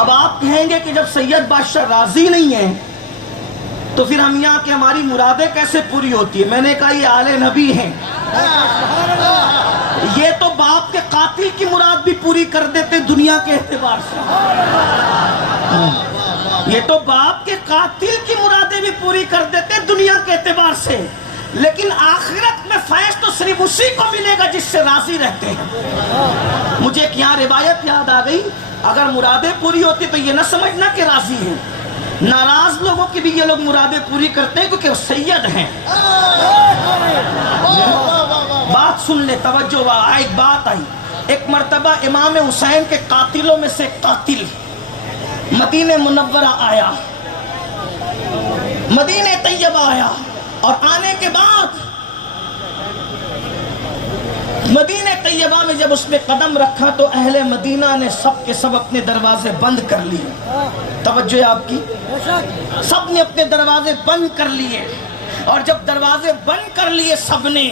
اب آپ کہیں گے کہ جب سید بادشاہ راضی نہیں ہیں تو پھر ہم یہاں کی ہماری مرادیں کیسے پوری ہوتی ہے؟ میں نے کہا یہ آل نبی ہیں، یہ تو باپ کے قاتل کی مراد بھی پوری کر دیتے دنیا کے اعتبار سے، یہ تو باپ کے قاتل کی مرادیں بھی پوری کر دیتے دنیا کے اعتبار سے، لیکن آخرت میں فیض تو صرف اسی کو ملے گا جس سے راضی رہتے ہیں۔ مجھے ایک یہاں روایت یاد آ گئی، اگر مرادیں پوری ہوتی تو یہ نہ سمجھنا کہ راضی ہیں، ناراض لوگوں کی بھی یہ لوگ مرادیں پوری کرتے ہیں کیونکہ وہ سید ہیں۔ بات سن لے، توجہ، ایک بات آئی، ایک مرتبہ امام حسین کے قاتلوں میں سے ایک قاتل مدینہ منورہ آیا، مدینہ طیبہ آیا، اور آنے کے بعد مدینہ طیبہ میں جب اس نے قدم رکھا تو اہل مدینہ نے سب کے سب اپنے دروازے بند کر لیے۔ توجہ ہے آپ کی؟ سب نے اپنے دروازے بند کر لیے، اور جب دروازے بند کر لیے سب نے،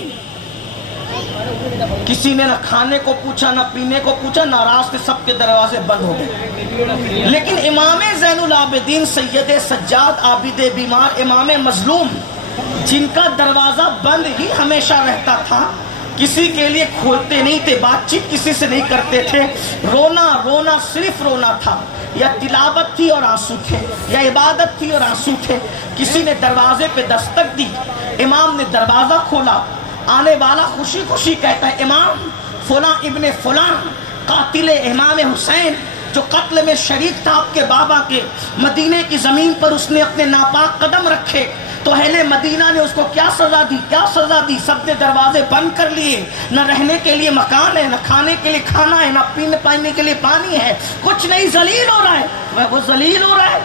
کسی نے نہ کھانے کو پوچھا نہ پینے کو پوچھا، ناراض تھے، سب کے دروازے بند ہو گئے۔ لیکن امام زین العابدین سید سجاد عابد بیمار امام مظلوم، جن کا دروازہ بند ہی ہمیشہ رہتا تھا، کسی کے لیے کھولتے نہیں تھے، بات چیت کسی سے نہیں کرتے تھے، رونا رونا صرف رونا تھا، یا تلاوت تھی اور آنسو تھے، یا عبادت تھی اور آنسو تھے۔ کسی نے دروازے پہ دستک دی، امام نے دروازہ کھولا، آنے والا خوشی خوشی کہتا ہے امام فلاں ابن فلاں قاتل امام حسین جو قتل میں شریک تھا آپ کے بابا کے، مدینے کی زمین پر اس نے اپنے ناپاک قدم رکھے تو اہل مدینہ نے اس کو کیا سزا دی، کیا سزا دی؟ سب نے دروازے بند کر لیے، نہ رہنے کے لیے مکان ہے، نہ کھانے کے لیے کھانا ہے، نہ پینے پانے کے لیے پانی ہے، کچھ نہیں، ذلیل ہو رہا ہے۔ وہ ذلیل ہو رہا ہے،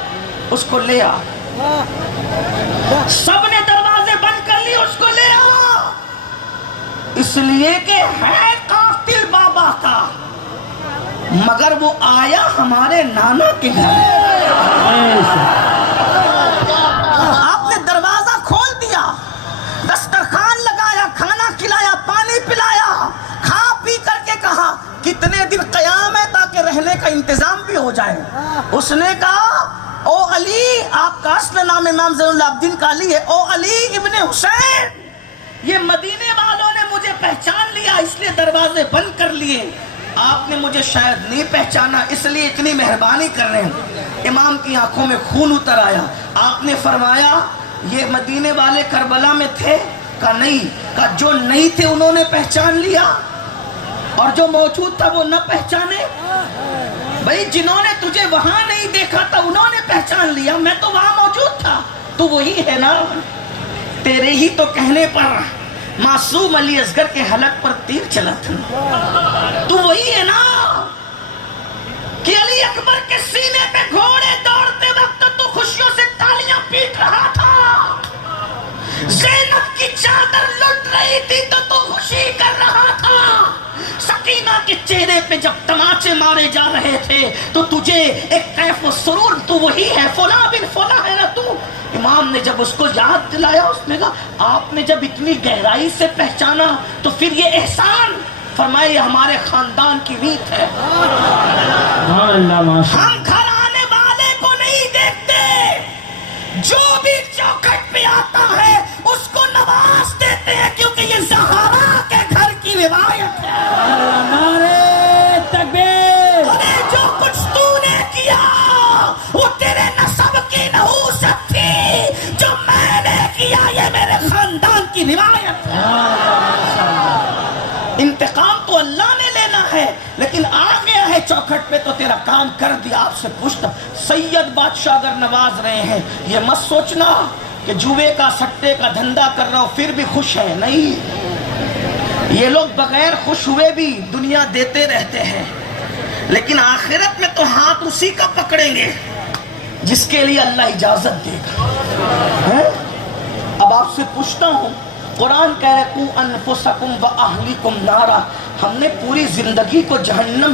اس کو لے آ۔ سب نے دروازے بند کر لیے، اس کو لے آ، اس لیے کہ ہے قاتل بابا کا، مگر وہ آیا ہمارے نانا کے گھر۔ آپ نے دروازہ کھول دیا، دسترخوان لگایا، کھانا کھلایا، پانی پلایا، کھا پی کر کے کہا کتنے دن قیام ہے تاکہ رہنے کا انتظام بھی ہو جائے۔ اس نے کہا او علی، آپ کا اصل نام امام زین العابدین کا علی ہے، او علی ابن حسین، یہ مدینے والوں نے مجھے پہچان لیا اس لیے دروازے بند کر لیے، آپ نے مجھے شاید نہیں پہچانا اس لیے اتنی مہربانی کر رہے ہیں۔ امام کی آنکھوں میں خون اتر آیا، آپ نے فرمایا یہ مدینے والے کربلا میں تھے؟ کہا نہیں۔ کہا جو نہیں تھے انہوں نے پہچان لیا اور جو موجود تھا وہ نہ پہچانے؟ بھئی جنہوں نے تجھے وہاں نہیں دیکھا تھا انہوں نے پہچان لیا، میں تو وہاں موجود تھا، تو وہی ہے نا۔ تیرے ہی تو کہنے پر معصوم علی اصغر کے حلق پر تیر چلا تھا، تو وہی ہے نا کہ علی اکبر کے سینے پہ گھوڑے دوڑتے وقت تو خوشیوں سے تالیاں پیٹ رہا تھا، زینب کی چادر لٹ رہی تھی تو خوشی کر رہا تھا، سکینہ کے چہرے پہ جب تماچے مارے جا رہے تھے تو تجھے ایک کیف و سرور، تو وہی ہے، فلاں بن فلاں ہے نا تو۔ امام نے جب اس کو یاد دلایا، اس نے کہا آپ نے جب اتنی گہرائی سے پہچانا تو پھر یہ احسان، فرمائے یہ ہمارے خاندان کی ریت ہے، ہم گھر آنے والے کو نہیں دیکھتے، جو بھی چوکھٹ پہ آتا ہے اس کو نواز دیتے ہیں، کیونکہ یہ زہرا کے گھر کی روایت ہے۔ نعرہ تکبیر! جو کچھ تو نے کیا وہ تیرے نسب کی نحوست تھی، جو میں نے کیا یہ میرے خاندان کی روایت ہے۔ انتقام تو اللہ نے لینا ہے، لیکن آ گیا ہے چوکھٹ پہ تو تیرا کام کر دیا۔ آپ سے پوچھتا سید بادشاہ اگر نواز رہے ہیں، یہ مت سوچنا کہ جوے کا سٹے کا دھندا کر رہا ہوں پھر بھی خوش ہے، نہیں، یہ لوگ بغیر خوش ہوئے بھی دنیا دیتے رہتے ہیں، لیکن آخرت میں تو ہاتھ اسی کا پکڑیں گے جس کے لیے اللہ اجازت دے گا۔ اب آپ سے پوچھتا ہوں، قرآن کہہ رہے قُوا أَنفُسَكُمْ وَأَهْلِكُمْ نَارًا، ہم نے پوری زندگی کو جہنم